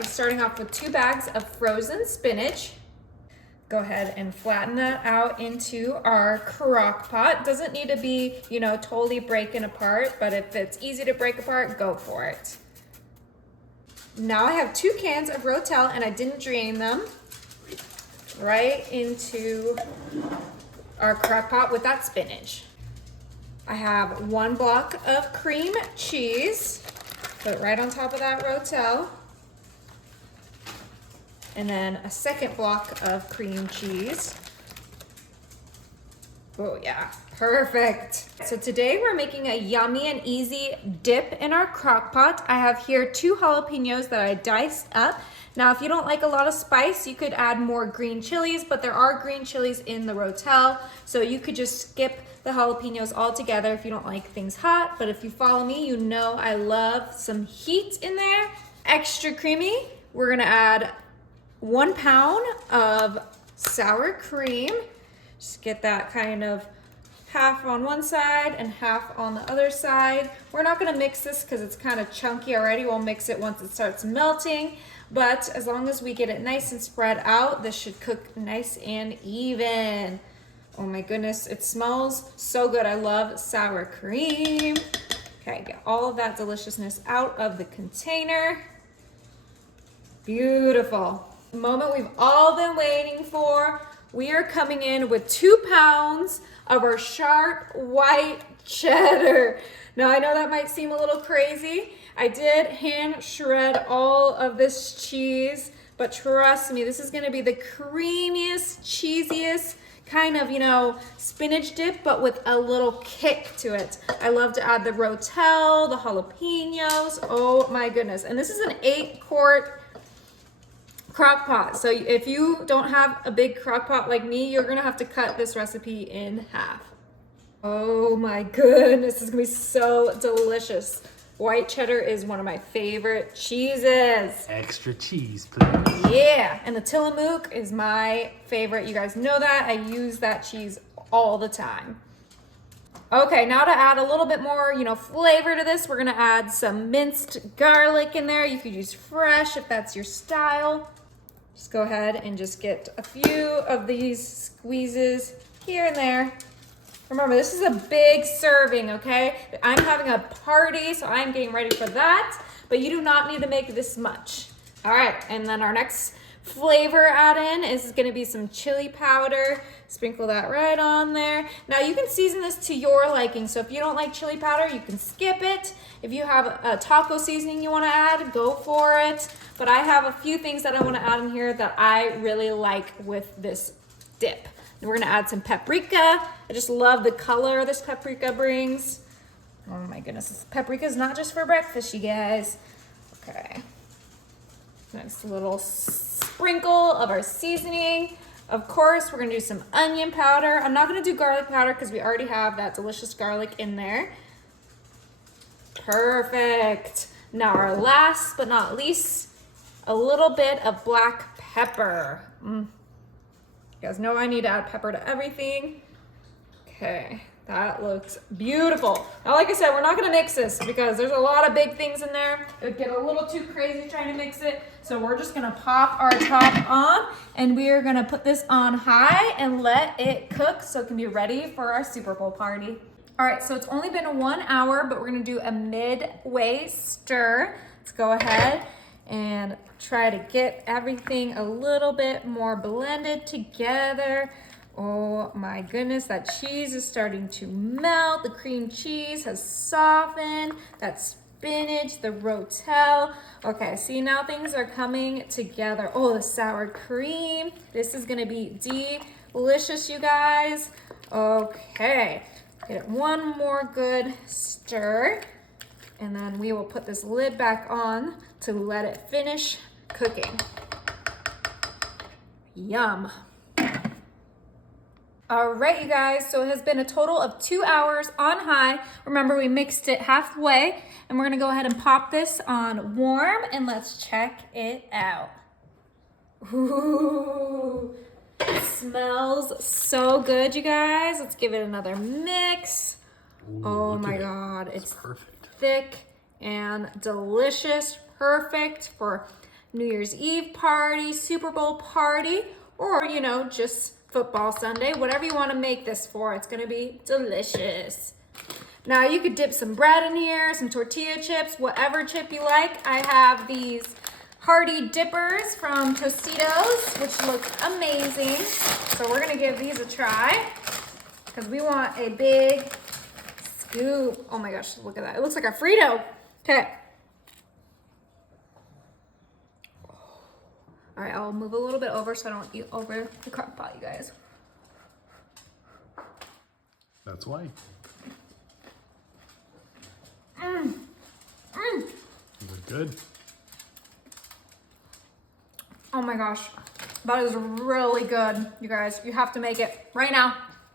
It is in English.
we're starting off with 2 bags of frozen spinach. Go ahead and flatten that out into our crock pot. Doesn't need to be, totally breaking apart, but if it's easy to break apart, go for it. Now I have 2 cans of rotel and I didn't drain them. Right into our crock pot with that spinach. I have 1 block of cream cheese. Put it right on top of that rotel. And then a 2nd block of cream cheese. Oh yeah, perfect. So today we're making a yummy and easy dip in our crock pot. I have here 2 jalapenos that I diced up. Now, if you don't like a lot of spice, you could add more green chilies, but there are green chilies in the rotel, so you could just skip the jalapenos altogether if you don't like things hot. But if you follow me, you know I love some heat in there. Extra creamy, we're gonna add 1 pound of sour cream. Just get that kind of half on one side and half on the other side. We're not gonna mix this because it's kind of chunky already. We'll mix it once it starts melting. But as long as we get it nice and spread out, this should cook nice and even. Oh my goodness, it smells so good. I love sour cream. Okay, get all of that deliciousness out of the container. Beautiful. The moment we've all been waiting for. We are coming in with 2 pounds of our sharp white cheddar. Now I know that might seem a little crazy. I did hand shred all of this cheese, but trust me, this is gonna be the creamiest, cheesiest kind of, spinach dip, but with a little kick to it. I love to add the rotel, the jalapenos. Oh my goodness. And this is an 8-quart crock pot. So if you don't have a big crock pot like me, you're gonna have to cut this recipe in half. Oh my goodness, this is gonna be so delicious. White cheddar is one of my favorite cheeses. Extra cheese, please. Yeah, and the Tillamook is my favorite. You guys know that. I use that cheese all the time. Okay, now to add a little bit more, flavor to this, we're gonna add some minced garlic in there. You could use fresh if that's your style. Just go ahead and just get a few of these squeezes here and there. Remember, this is a big serving, okay? I'm having a party, so I'm getting ready for that, but you do not need to make this much. All right, and then our next flavor add-in is gonna be some chili powder. Sprinkle that right on there. Now you can season this to your liking, so if you don't like chili powder, you can skip it. If you have a taco seasoning you wanna add, go for it. But I have a few things that I wanna add in here that I really like with this dip. And we're gonna add some paprika. I just love the color this paprika brings. Oh my goodness, this paprika is not just for breakfast, you guys. Okay. Nice little sprinkle of our seasoning. Of course, we're gonna do some onion powder. I'm not gonna do garlic powder because we already have that delicious garlic in there. Perfect. Now our last but not least, a little bit of black pepper. You guys know I need to add pepper to everything. Okay, that looks beautiful. Now, like I said, we're not gonna mix this because there's a lot of big things in there. It would get a little too crazy trying to mix it. So we're just gonna pop our top on and we are gonna put this on high and let it cook so it can be ready for our Super Bowl party. All right, so it's only been 1 hour, but we're gonna do a midway stir. Let's go ahead and try to get everything a little bit more blended together. Oh my goodness, that cheese is starting to melt. The cream cheese has softened. That spinach, the rotel. Okay, see now things are coming together. Oh, the sour cream. This is gonna be delicious, you guys. Okay, get it one more good stir. And then we will put this lid back on to let it finish cooking. Yum. All right, you guys, so it has been a total of 2 hours on high. Remember, we mixed it halfway, and we're gonna go ahead and pop this on warm, and let's check it out. Ooh, it smells so good, you guys. Let's give it another mix. Ooh, oh my God, it's perfect. Thick and delicious, perfect for New Year's Eve party, Super Bowl party, or, you know, just football Sunday, whatever you want to make this for. It's going to be delicious. Now you could dip some bread in here, some tortilla chips, whatever chip you like. I have these hearty dippers from Tostitos, which look amazing. So we're gonna give these a try because we want a big scoop. Oh my gosh, look at that. It looks like a Frito. Okay. All right, I'll move a little bit over so I don't eat over the crock pot, you guys. That's why. Is it good? Oh my gosh, that is really good, you guys. You have to make it right now.